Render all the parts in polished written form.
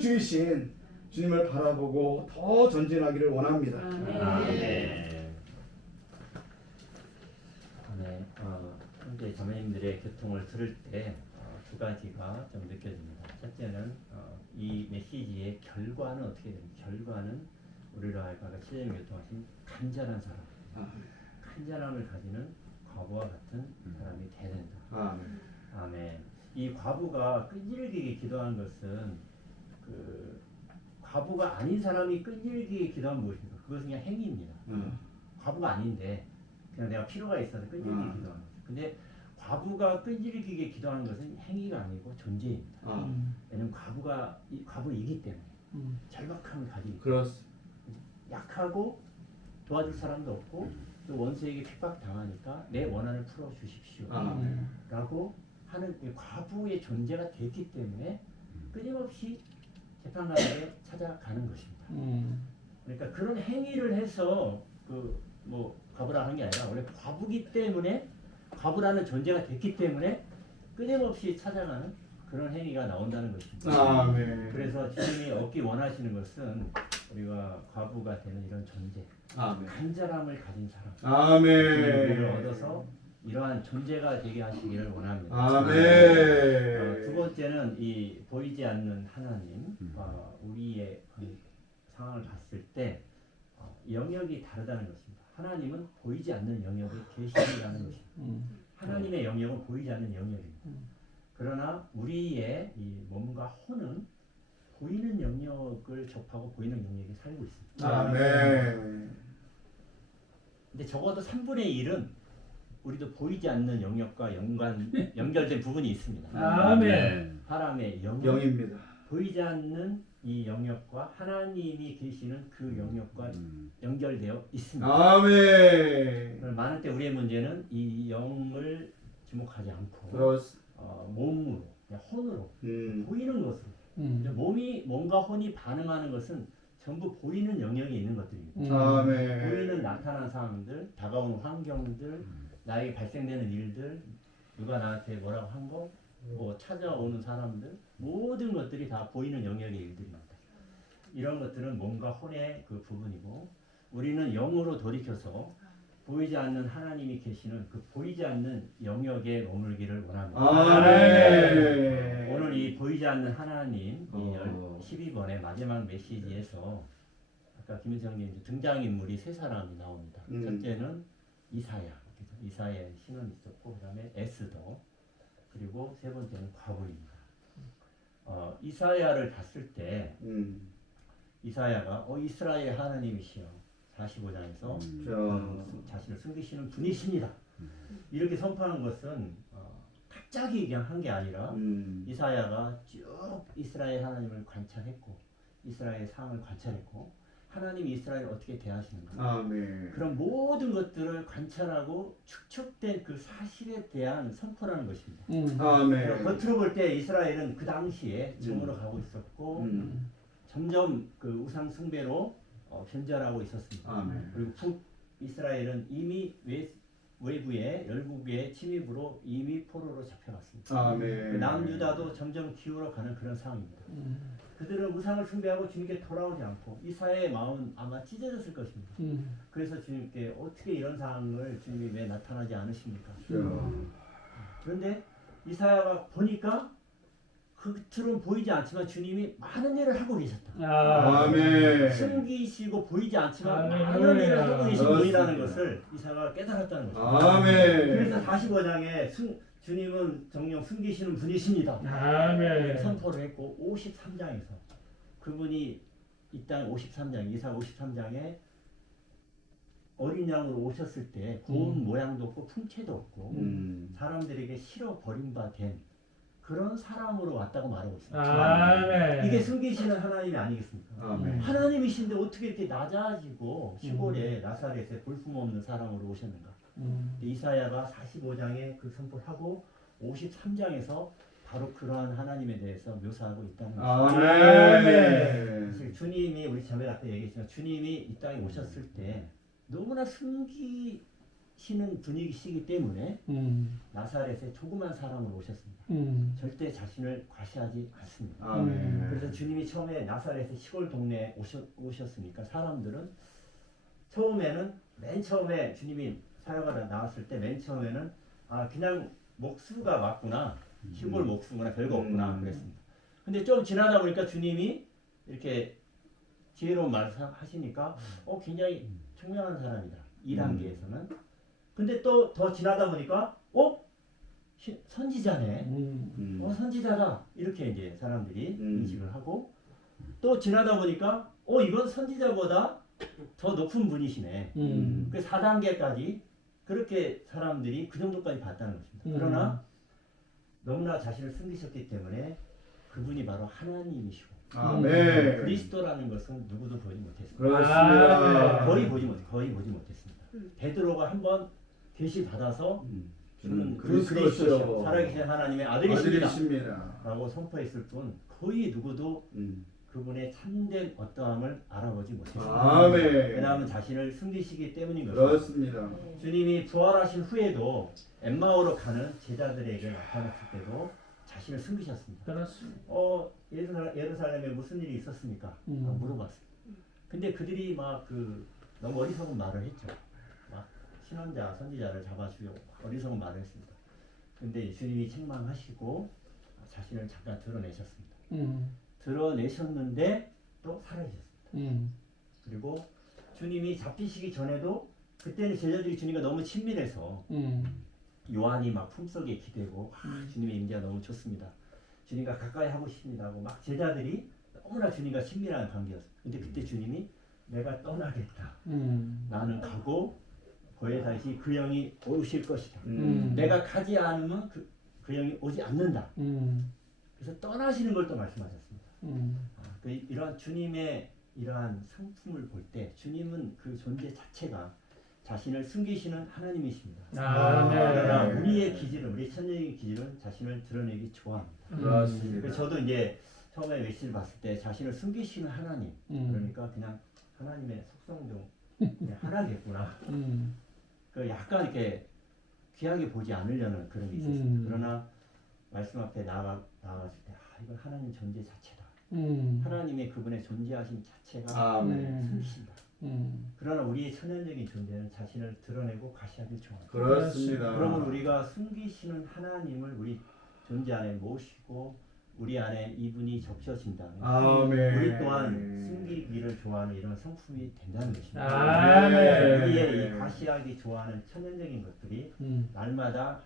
주이신 주님을 바라보고 더 전진하기를 원합니다. 아멘. 네, 현재 자매님들의 교통을 들을 때 두 가지가 좀 느껴집니다. 첫째는 이 메시지의 결과는 어떻게 됩니까? 결과는 우리로 하여금 시대의 교통하신 간절한 사람, 간절함을 가지는 과부와 같은 사람이 되야 된다. 아멘. 이 과부가 끈질기게 기도한 것은 과부가 아닌 사람이 끈질기게 기도한 무엇입니까? 그것은 그냥 행위입니다. 과부가 아닌데 그냥 내가 필요가 있어서 끈질기게 기도하는 거죠. 근데 과부가 끈질기게 기도하는 것은 행위가 아니고 존재입니다. 왜냐면 과부이기 때문에 절박함을 가지고 그렇습니다. 약하고 도와줄 사람도 없고 또 원수에게 핍박당하니까 내 원한을 풀어주십시오 라고 하는 과부의 존재가 됐기 때문에 끊임없이 재판관에게 찾아가는 것입니다. 그러니까 그런 행위를 해서 과부라 하는 게 아니라 원래 과부기 때문에 과부라는 존재가 됐기 때문에 끊임없이 찾아가는 그런 행위가 나온다는 것입니다. 아멘. 그래서 주님이 얻기 원하시는 것은 우리가 과부가 되는 이런 존재, 간절함을 가진 사람, 아멘. 우리를 얻어서 이러한 존재가 되게 하시기를 원합니다. 아멘. 두 번째는 이 보이지 않는 하나님, 우리의 상황을 봤을 때 영역이 다르다는 것입니다. 하나님은 보이지 않는 영역에 계시다는 것입니다. 하나님의 영역은 보이지 않는 영역입니다. 그러나 우리의 이 몸과 혼은 보이는 영역을 접하고 보이는 영역에 살고 있습니다. 아멘. 근데 적어도 3분의 1은 우리도 보이지 않는 영역과 연결된 부분이 있습니다. 아멘. 사람의 영입니다. 보이지 않는 이 영역과 하나님이 계시는 그 영역과 연결되어 있습니다. 아멘. 많은 때 우리의 문제는 이 영을 주목하지 않고 몸으로, 그냥 혼으로 보이는 것으로 몸과 혼이 반응하는 것은 전부 보이는 영역에 있는 것들입니다. 아멘. 보이는 나타난 상황들, 다가오는 환경들, 나에게 발생되는 일들, 누가 나한테 뭐라고 한 거, 찾아오는 사람들, 모든 것들이 다 보이는 영역의 일들입니다. 이런 것들은 몸과 혼의 그 부분이고, 우리는 영으로 돌이켜서 보이지 않는 하나님이 계시는 그 보이지 않는 영역에 머물기를 원합니다. 아멘. 오늘 이 보이지 않는 하나님 12번의 마지막 메시지에서 아까 김은정님 등장인물이 세 사람이 나옵니다. 첫째는 이사야의 신은 있었고, 그 다음에 에스더, 그리고 세 번째는 과부입니다. 이사야를 봤을 때 이사야가 이스라엘 하나님이시여 45장에서 자신을 숨기시는 분이십니다. 이렇게 선포한 것은 갑자기 그냥 한 게 아니라 이사야가 쭉 이스라엘 하나님을 관찰했고 이스라엘 상황을 관찰했고 하나님이 이스라엘을 어떻게 대하시는가 아멘. 그런 모든 것들을 관찰하고 축적된 그 사실에 대한 선포라는 것입니다. 아멘. 겉으로 볼 때 이스라엘은 그 당시에 정으로 가고 있었고 점점 그 우상 숭배로 변절하고 있었습니다. 아멘. 그리고 북이스라엘은 이미 외부의 열국의 침입으로 이미 포로로 잡혀갔습니다. 아멘. 남유다도 점점 기울어가는 그런 상황입니다. 그들은 우상을 숭배하고 주님께 돌아오지 않고 이사야의 마음은 아마 찢어졌을 것입니다. 그래서 주님께 어떻게 이런 상황을 주님이 왜 나타나지 않으십니까? 그런데 이사야가 보니까 겉으로는 보이지 않지만 주님이 많은 일을 하고 계셨다. 아멘. 숨기시고 보이지 않지만 아멘. 많은 일을 하고 계신 분이라는 그렇습니다. 것을 이사야가 깨달았다는 것입니다. 아멘. 그래서 45장에 주님은 정녕 숨기시는 분이십니다. 아멘. 선포를 했고 53장에서 그분이 이 땅 53장 이사 53장에 어린 양으로 오셨을 때 고운 모양도 없고 풍채도 없고 사람들에게 싫어 버림받은 그런 사람으로 왔다고 말하고 있습니다. 아멘. 이게 숨기시는 하나님이 아니겠습니까? 아멘. 하나님이신데 어떻게 이렇게 낮아지고 시골에 나사렛에 볼품없는 사람으로 오셨는가? 이사야가 45장에 그 선포를 하고 53장에서 바로 그러한 하나님에 대해서 묘사하고 있다는 것입니다. 아멘. 사실 주님이 우리 자매 앞에 얘기했지만 주님이 이 땅에 오셨을 때 너무나 숨기시는 쉬는 분위기시기 때문에 나사렛에 조그만 사람으로 오셨습니다. 절대 자신을 과시하지 않습니다. 아멘. 그래서 주님이 처음에 나사렛의 시골 동네에 오셨으니까 사람들은 맨 처음에 주님이 사역하다 나왔을 때 맨 처음에는 그냥 목수가 맞구나, 시골 목수구나, 별거 없구나 그랬습니다. 근데 좀 지나다 보니까 주님이 이렇게 지혜로운 말을 하시니까 굉장히 청명한 사람이다, 이 단계에서는. 근데 또 더 지나다 보니까 선지자네, 선지자다, 이렇게 이제 사람들이 인식을 하고, 또 지나다 보니까 이건 선지자보다 더 높은 분이시네. 그 4단계까지 그렇게 사람들이 그 정도까지 봤다는 것입니다. 그러나 너무나 자신을 숨기셨기 때문에 그분이 바로 하나님이시고 아멘. 그리스도라는 것은 누구도 보지 못했습니다. 그렇습니다. 거의 보지 못했습니다. 베드로가 한번 계시 받아서 주는 그리스도시요 그렇죠. 살아계신 하나님의 아들이십니다 아들이십니다. 라고 선포했을 뿐 거의 누구도 그분의 참된 어떠함을 알아보지 못했습니다. 아멘. 왜냐하면 자신을 숨기시기 때문인 것입니다. 그렇습니다. 주님이 부활하신 후에도 엠마오로 가는 제자들에게 나타났을 때도 자신을 숨기셨습니다. 그렇습니다. 예루살렘에 무슨 일이 있었습니까? 물어봤습니다. 근데 그들이 너무 어리석은 말을 했죠. 막 신원자, 선지자를 잡아주려고 어리석은 말을 했습니다. 근데 주님이 책망하시고 자신을 잠깐 드러내셨습니다. 드러내셨는데 또 사라지셨습니다. 그리고 주님이 잡히시기 전에도 그때는 제자들이 주님과 너무 친밀해서 요한이 막 품속에 기대고 주님의 임재가 너무 좋습니다. 주님과 가까이 하고 싶습니다 하고 막 제자들이 너무나 주님과 친밀한 관계였어요. 근데 그때 주님이 내가 떠나겠다. 나는 가고 거기에 다시 그 영이 오실 것이다. 내가 가지 않으면 그 영이 오지 않는다. 그래서 떠나시는 걸 또 말씀하셨습니다. 이러한 주님의 이러한 성품을 볼 때 주님은 그 존재 자체가 자신을 숨기시는 하나님이십니다. 그러나 우리의 기질은, 우리 천년의 기질은 자신을 드러내기 좋아합니다. 그렇습니다. 그래서 저도 이제 처음에 메시지를 봤을 때 자신을 숨기시는 하나님, 그러니까 그냥 하나님의 속성 중 그냥 하나겠구나. 약간 이렇게 귀하게 보지 않으려는 그런 게 있었어요. 그러나 말씀 앞에 나아갔을 때 이건 하나님 존재 자체다. 하나님의 그분의 존재하신 자체가 숨기신다. 그러나 우리의 천연적인 존재는 자신을 드러내고 과시하길 좋아합니다. 그렇습니다. 그러면 우리가 숨기시는 하나님을 우리 존재 안에 모시고 우리 안에 이분이 적셔진다면 아멘. 우리 또한 숨기기를 좋아하는 이런 성품이 된다는 것입니다. 아멘. 우리의 이 과시하기 좋아하는 천연적인 것들이 날마다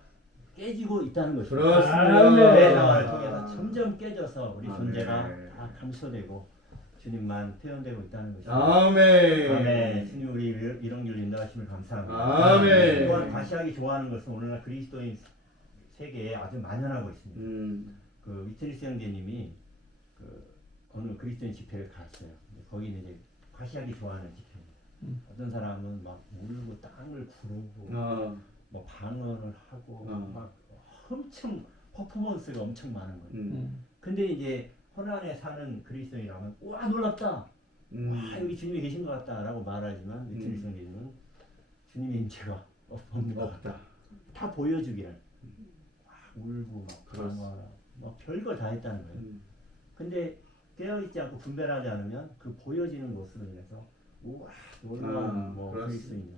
깨지고 있다는 것입니다. 그렇습니다. 내 생활을 통해서 점점 깨져서 우리 아멘. 존재가 다 감소되고 주님만 표현되고 있다는 것입니다. 아멘. 아멘. 주님 우리 이런 길로 인도하심을 감사합니다. 아멘. 또한 과시하기 좋아하는 것은 오늘날 그리스도인 세계에 아주 만연하고 있습니다. 위트리스 형제님이 어느 그리스도인 집회를 갔어요. 거기는 이제 과시하기 좋아하는 집회입니다. 어떤 사람은 막 울고 땅을 구르고 뭐 방언을 하고 막 엄청 퍼포먼스가 엄청 많은 거예요. 근데 이제 호란에 사는 그리스도인이라면 우와 놀랍다. 여기 주님이 계신 것 같다라고 말하지만 위트리스 형제님은 주님의 임재가 없는 것 같다. 다 보여주기를 막 울고 막 방언하고 막 별걸 다 했다는 거예요. 근데 깨어있지 않고 분별하지 않으면 그 보여지는 것으로 인해서 우와 놀라운 그리스도인이다.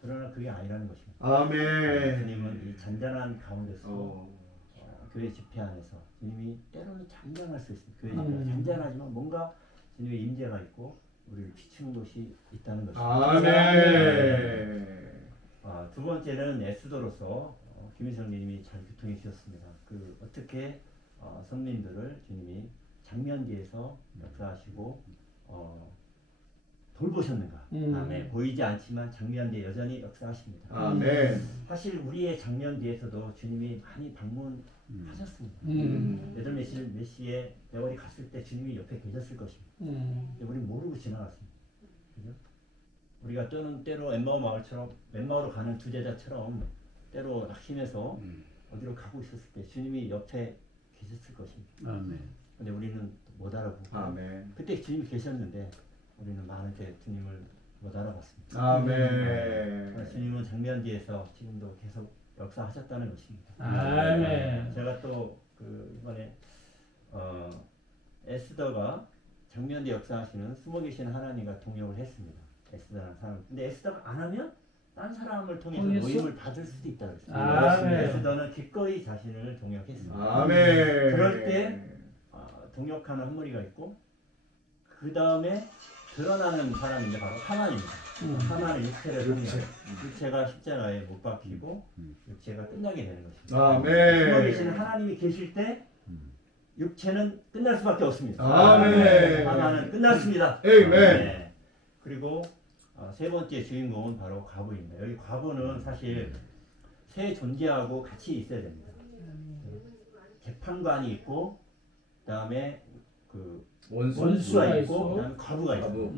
그러나 그게 아니라는 것입니다. 아멘. 주님은 이 잔잔한 가운데서 교회 집회 안에서 주님이 때로는 잔잔할 수 있습니다. 교회 집회 잔잔하지만 뭔가 주님의 임재가 있고 우리를 비추는 것이 있다는 것입니다. 아멘. 두 번째는 에스더로서 김일성 님이 잘 교통해 주셨습니다. 어떻게 선민들을 주님이 장면기에서 역사하시고 돌보셨는가. 아멘. 보이지 않지만 장면 뒤에 여전히 역사하십니다. 아멘. 사실 우리의 장면 뒤에서도 주님이 많이 방문하셨습니다. 여덟 메시에 배월이 갔을 때 주님이 옆에 계셨을 것입니다. 우리 모르고 지나갔습니다. 그죠? 우리가 때로 엠마오 마을처럼 엠마오로 가는 두 제자처럼 때로 낙심해서 어디로 가고 있었을 때 주님이 옆에 계셨을 것입니다. 아멘. 근데 우리는 못 알아보고 아멘. 그때 주님이 계셨는데 우리는 많은 때 주님을 못 알아봤습니다. 아멘. 주님은 장면지에서 지금도 계속 역사하셨다는 것입니다. 아멘. 제가 또 그 이번에 에스더가 장면지 역사하시는 숨어 계신 하나님과 동역을 했습니다. 에스더라는 사람. 근데 에스더가 안 하면 딴 사람을 통해서 통해서? 노임을 받을 수도 있다고 했어요. 아멘. 에스더는 기꺼이 자신을 동역했습니다. 아멘. 그럴 때 동역하는 한 무리가 있고 그 다음에 드러나는 사람이 이제 바로 하나님입니다. 하나는 육체를 동역해요. 육체가 십자가에 못 박히고 육체가 끝나게 되는 것입니다. 아멘. 숨어 계시는 하나님이 계실 때 육체는 끝날 수밖에 없습니다. 아멘. 하나는 끝났습니다. 에이멘. 네. 그리고 세 번째 주인공은 바로 과부입니다. 여기 과부는 사실 세 존재하고 같이 있어야 됩니다. 재판관이 있고, 그다음에 그 원수가 있고, 그다음에 과부가 있고.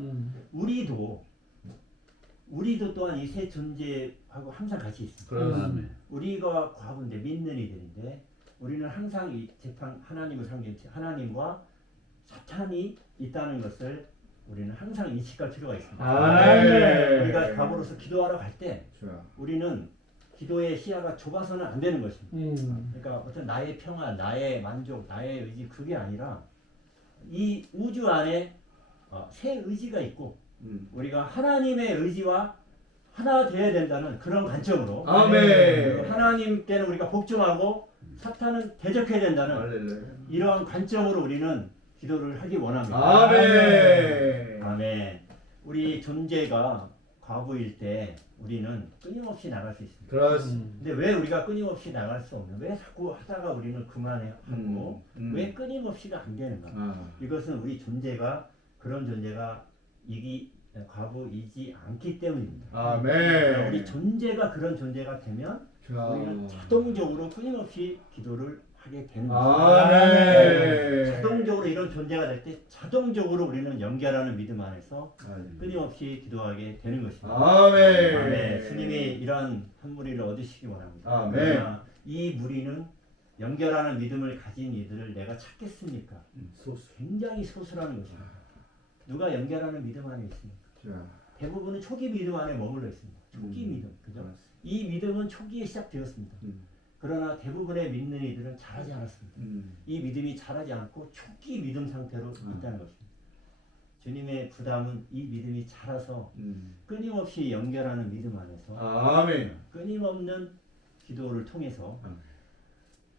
우리도 또한 이 세 존재하고 항상 같이 있습니다. 우리가 과부인데 믿는 이들인데 우리는 항상 이 재판 하나님을 상징 하나님과 사탄이 있다는 것을 우리는 항상 인식할 필요가 있습니다. 아멘. 우리가 과부로서 기도하러 갈 때 우리는 기도의 시야가 좁아서는 안 되는 것입니다. 그러니까 어떤 나의 평화, 나의 만족, 나의 의지 그게 아니라 이 우주 안에 새 의지가 있고 우리가 하나님의 의지와 하나 되어야 된다는 그런 관점으로 아멘. 하나님께는 우리가 복종하고 사탄은 대적해야 된다는 할렐루야. 이러한 관점으로 우리는 기도를 하기 원합니다. 아멘. 아멘. 우리 존재가 과부일 때 우리는 끊임없이 나갈 수 있습니다. 그렇습니다. 근데 왜 우리가 끊임없이 나갈 수 없는? 왜 자꾸 하다가 우리는 그만하고 왜 끊임없이가 안 되는가? 이것은 우리 존재가 그런 존재가 과부이지 않기 때문입니다. 아멘. 우리 존재가 그런 존재가 되면 우리는 자동적으로 끊임없이 기도를 하게 되는 것입니다. 아멘. 자동적으로 이런 존재가 될 때 자동적으로 우리는 연결하는 믿음 안에서 끊임없이 기도하게 되는 것입니다. 아멘. 아멘. 주님이 이런 한 무리를 얻으시기 원합니다. 아멘. 그러나 이 무리는 연결하는 믿음을 가진 이들을 내가 찾겠습니까? 굉장히 소수라는 것입니다. 누가 연결하는 믿음 안에 있습니까? 대부분은 초기 믿음 안에 머물러 있습니다. 초기 믿음, 그죠? 이 믿음은 초기에 시작되었습니다. 그러나 대부분의 믿는 이들은 자라지 않았습니다. 이 믿음이 자라지 않고 초기 믿음 상태로 있다는 것입니다. 주님의 부담은 이 믿음이 자라서 끊임없이 연결하는 믿음 안에서 아멘. 끊임없는 기도를 통해서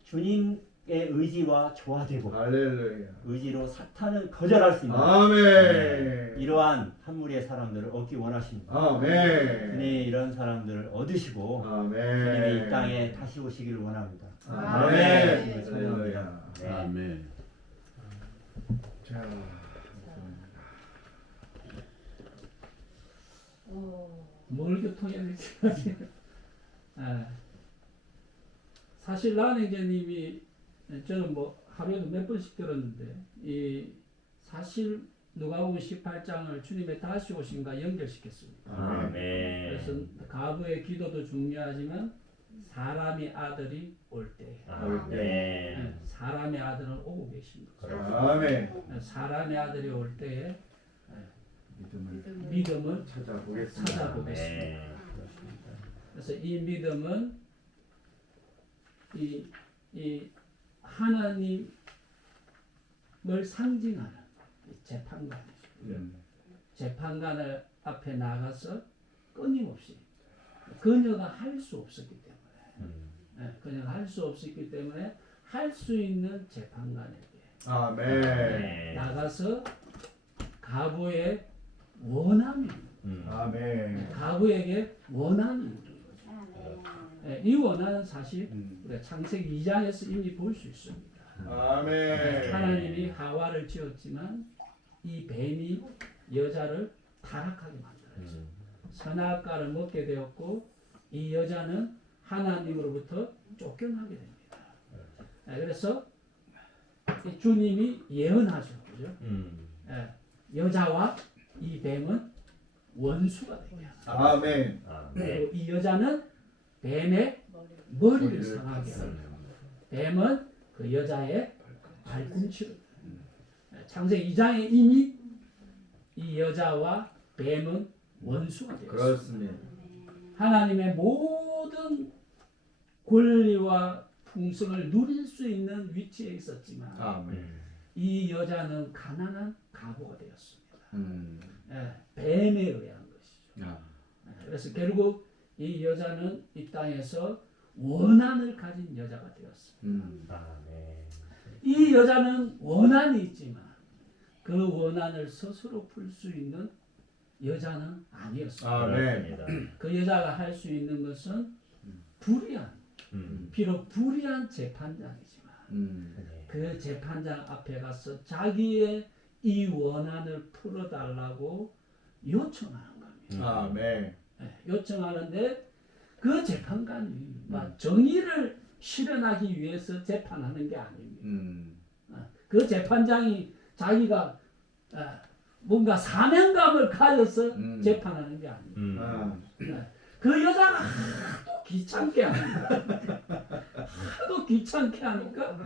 주님의 의지와 조화되고 할렐루야. 의지로 사탄을 거절할 수 있는 아멘. 이러한 한 무리의 사람들을 얻기 원하십니다. 아멘. 주님이 이런 사람들을 얻으시고 주님이 아멘. 이 땅에 다시 오시기를 원합니다. 아멘. 소원합니다. 네. 아멘. 자, 뭘 교통해야 될지. 사실 나은행제님이 저는 뭐 하루에도 몇 번씩 들었는데 이 사실 누가복음 18장을 주님의 다시 오심과 연결시켰습니다. 아멘. 그래서 가부의 기도도 중요하지만 사람의 아들이 올 때, 네. 사람의 아들은 오고 계십니다. 아멘. 사람의 아들이 올 때에 믿음을 믿음을 찾아보겠습니다. 찾아보겠습니다. 네. 그래서 이 믿음은 이 하나님을 상징하는 재판관이죠. 재판관을 앞에 나가서 끊임없이 그녀가 할 수 없었기 때문에 그녀가 할 수 없었기 때문에 할 수 있는 재판관에게 아멘. 나가서 가부의 원함이 아멘. 가부에게 원함이 있는 거죠. 이 원함은 사실 우리가 창세기 2장에서 이미 볼 수 있습니다. 아멘. 하나님이 하와를 지었지만 이 뱀이 여자를 타락하게 만들었어요. 선악과를 먹게 되었고 이 여자는 하나님으로부터 쫓겨나게 됩니다. 그래서 주님이 예언하죠, 그죠? 여자와 이 뱀은 원수가 됩니다. 아멘. 그리고 이 여자는 뱀의 머리를 상하게 합니다. 뱀은 그 여자의 발꿈치를. 창세기 2장에 이미 이 여자와 뱀은 원수가 되었습니다. 그렇습니다. 하나님의 모든 권리와 풍성을 누릴 수 있는 위치에 있었지만 아멘. 이 여자는 가난한 가부가 되었습니다. 음. 뱀에 의한 것이죠. 아. 그래서 결국 이 여자는 이 땅에서 원한을 가진 여자가 되었습니다. 이 여자는 원한이 있지만 그 원한을 스스로 풀 수 있는 여자는 아니었습니다. 아멘. 그 여자가 할 수 있는 것은 불의한, 비록 불의한 재판장이지만 그 재판장 앞에 가서 자기의 이 원한을 풀어달라고 요청하는 겁니다. 아멘. 요청하는데 그 재판관이 막 정의를 실현하기 위해서 재판하는 게 아닙니다. 그 재판장이 자기가 뭔가 사명감을 가져서 재판하는 게 아닙니다. 그 여자가 하도 귀찮게 하니까 하도 귀찮게 하니까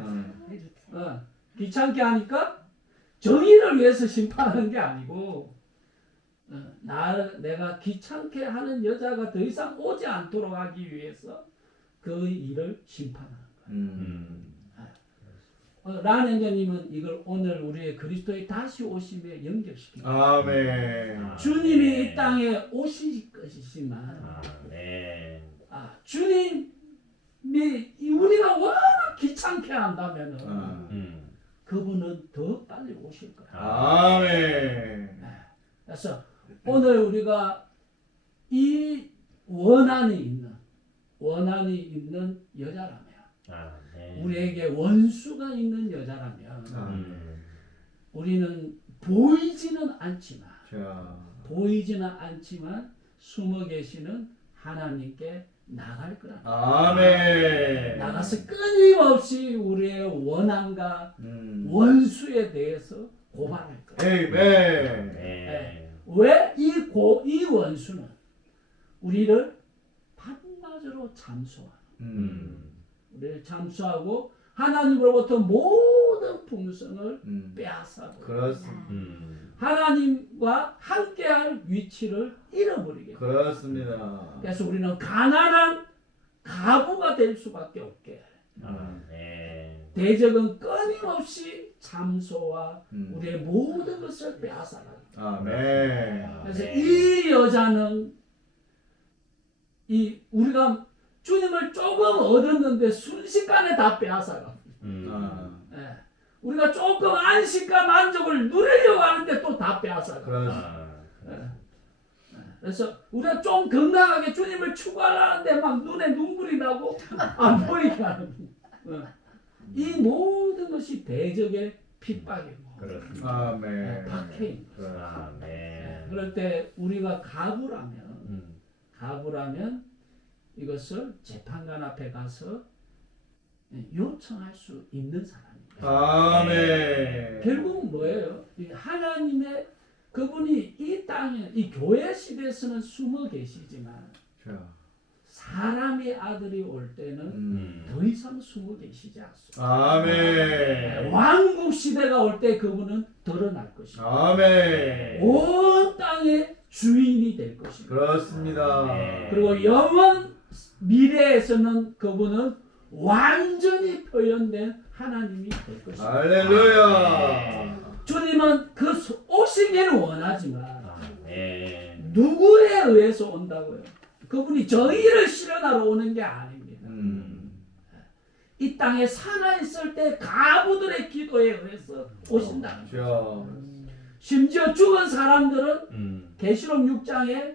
귀찮게 하니까 정의를 위해서 심판하는 게 아니고 내가 귀찮게 하는 여자가 더 이상 오지 않도록 하기 위해서 그 일을 심판하는 거예요. 란행자님은 이걸 오늘 우리의 그리스도의 다시 오심에 연결시킵니다. 아멘. 주님이 이 땅에 오실 것이지만 주님이 우리가 워낙 귀찮게 한다면 그분은 더 빨리 오실 거예요. 아멘. 그래서 오늘 우리가 이 원한이 있는 여자라면 우리에게 원수가 있는 여자라면 우리는 보이지는 않지만 숨어 계시는 하나님께 나갈 거라. 아멘. 나가서 끊임없이 우리의 원한과 원수에 대해서 고발할 거예요. 아멘. 왜 이 원수는 우리를 밤낮으로 우리를 잠수하고 하나님으로부터 모든 풍성을 빼앗아고 그렇습니다. 하나님과 함께할 위치를 잃어버리게. 그렇습니다. 그래서 우리는 가난한 가부가 될 수밖에 없게. 대적은 끊임없이 참소와 우리의 모든 것을 빼앗아가요. 아멘. 그래서 이 여자는 우리가 주님을 조금 얻었는데 순식간에 다 빼앗아가. 우리가 조금 안식과 만족을 누리려고 하는데 또 다 빼앗아가. 그래서 우리가 좀 건강하게 주님을 추구하려는데 막 눈에 눈물이 나고 안 보이게 하는. 이 모든 것이 대적의 핍박이고 아멘. 박해입니다. 그럴 때 우리가 가부라면 이것을 재판관 앞에 가서 요청할 수 있는 사람입니다. 아멘. 결국은 뭐예요? 하나님의 그분이 이 땅에 이 교회 시대에서는 숨어 계시지만 사람의 아들이 올 때는 더 이상 숨어 계시지 않습니다. 아멘. 왕국 시대가 올 때 그분은 드러날 것입니다. 아멘. 온 땅의 주인이 될 것입니다. 그렇습니다. 그리고 영원 미래에서는 그분은 완전히 표현된 하나님이 될 것입니다. 할렐루야. 주님은 그 오시기를 원하지만 누구에 의해서 온다고요? 그분이 정의를 실현하러 오는 게 아닙니다. 이 땅에 살아있을 때 가부들의 기도에 의해서 오신다는 거죠. 심지어 죽은 사람들은 계시록 6장에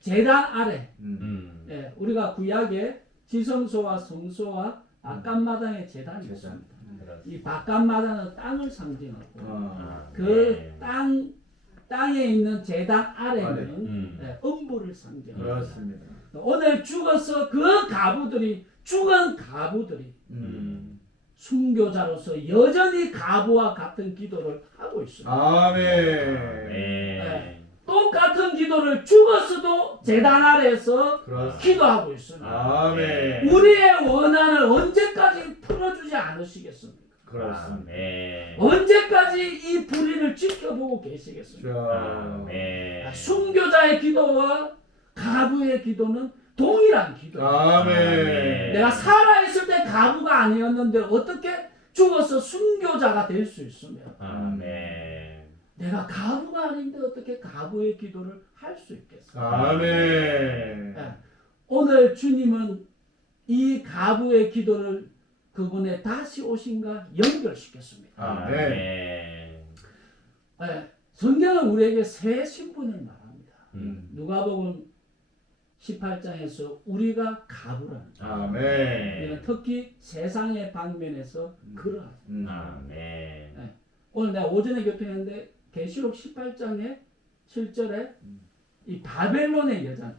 제단 아래 우리가 구약에 지성소와 성소와 바깥마당의 제단이 있습니다. 이 바깥마당은 땅을 상징하고 그 땅에 있는 제단 아래는 음부를 상징합니다. 그렇습니다. 오늘 죽어서 그 죽은 가부들이 순교자로서 여전히 가부와 같은 기도를 하고 있습니다. 아멘. 똑같은 기도를 죽었어도 제단 아래에서 기도하고 있습니다. 아멘. 우리의 원한을 언제까지 풀어주지 않으시겠습니까? 그렇습니다. 아멘. 언제까지 이 불의를 지켜보고 계시겠습니까? 자, 아멘. 순교자의 기도와 가부의 기도는 동일한 기도예요. 아멘. 내가 살아있을 때 가부가 아니었는데 어떻게 죽어서 순교자가 될 수 있으며 아멘. 내가 가부가 아닌데 어떻게 가부의 기도를 할 수 있겠어? 아멘. 예. 오늘 주님은 이 가부의 기도를 그분의 다시 오신과 연결시켰습니다. 아멘. 예. 성경은 우리에게 새 신분을 말합니다. 음. 누가복음 18장에서 우리가 가부라는 아멘. 우리는 특히 세상의 방면에서 그러하다. 아멘. 오늘 내가 오전에 교통했는데 계시록 18장에 7절에 이 바벨론의 여자는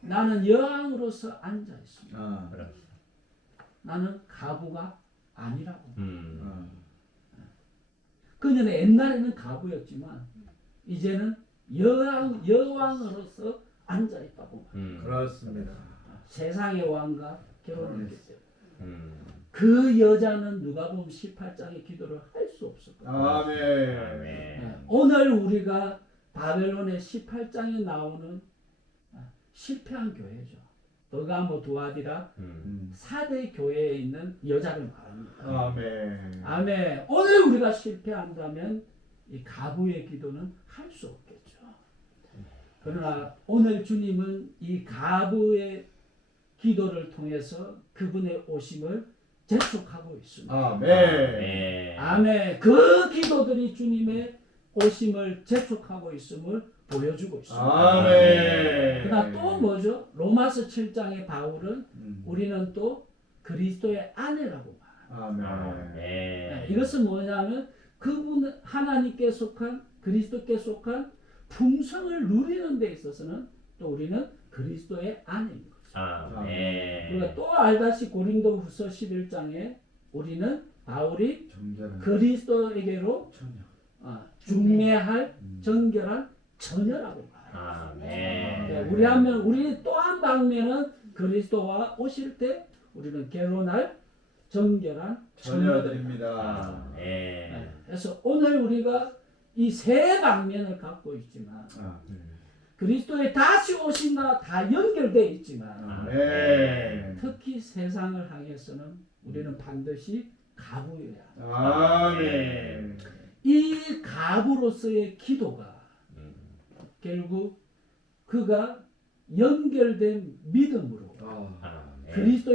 나는 여왕으로서 앉아 있습니다. 아, 나는 가부가 아니라고. 아, 그녀는 옛날에는 가부였지만 이제는 여왕으로서 앉아 있다고. 그렇습니다. 세상의 왕과 결혼했기 때문에. 그 여자는 누가복음 18장의 기도를 할 수 없을 거예요. 아멘. 네. 오늘 우리가 바벨론의 18장에 나오는 실패한 교회죠. 버가모 두아디라 4대 교회에 있는 여자를 말합니다. 아멘. 아멘. 오늘 우리가 실패한다면 이 가부의 기도는 할 수 없겠죠. 그러나 오늘 주님은 이 가부의 기도를 통해서 그분의 오심을 재촉하고 있습니다. 아멘. 아멘. 그 기도들이 주님의 오심을 재촉하고 있음을 보여주고 있습니다. 아멘. 그러나 또 뭐죠? 로마서 7장의 바울은 우리는 또 그리스도의 아내라고 말합니다. 아멘. 네, 이것은 뭐냐면 그분 하나님께 속한 그리스도께 속한 풍성을 누리는 데 있어서는 또 우리는 그리스도의 아내인 것입니다. 아멘. 우리가 또 알다시 고린도후서 11장에 우리는 바울이 정결한 그리스도에게로 처녀. 중매할 정결한 처녀라고 말합니다. 아멘. 네, 우리 또 한 방면은 그리스도와 오실 때 우리는 결혼할 정결한 처녀들입니다. 처녀들입니다. 네, 그래서 오늘 우리가 이 세 방면을 갖고 있지만 그리스도의 다시 오심과 다 연결되어 있지만 아멘. 특히 세상을 향해서는 우리는 반드시 가부여야 합니다. 아멘. 이 가부로서의 기도가 결국 그가 연결된 믿음으로 아. 아멘. 그리스도의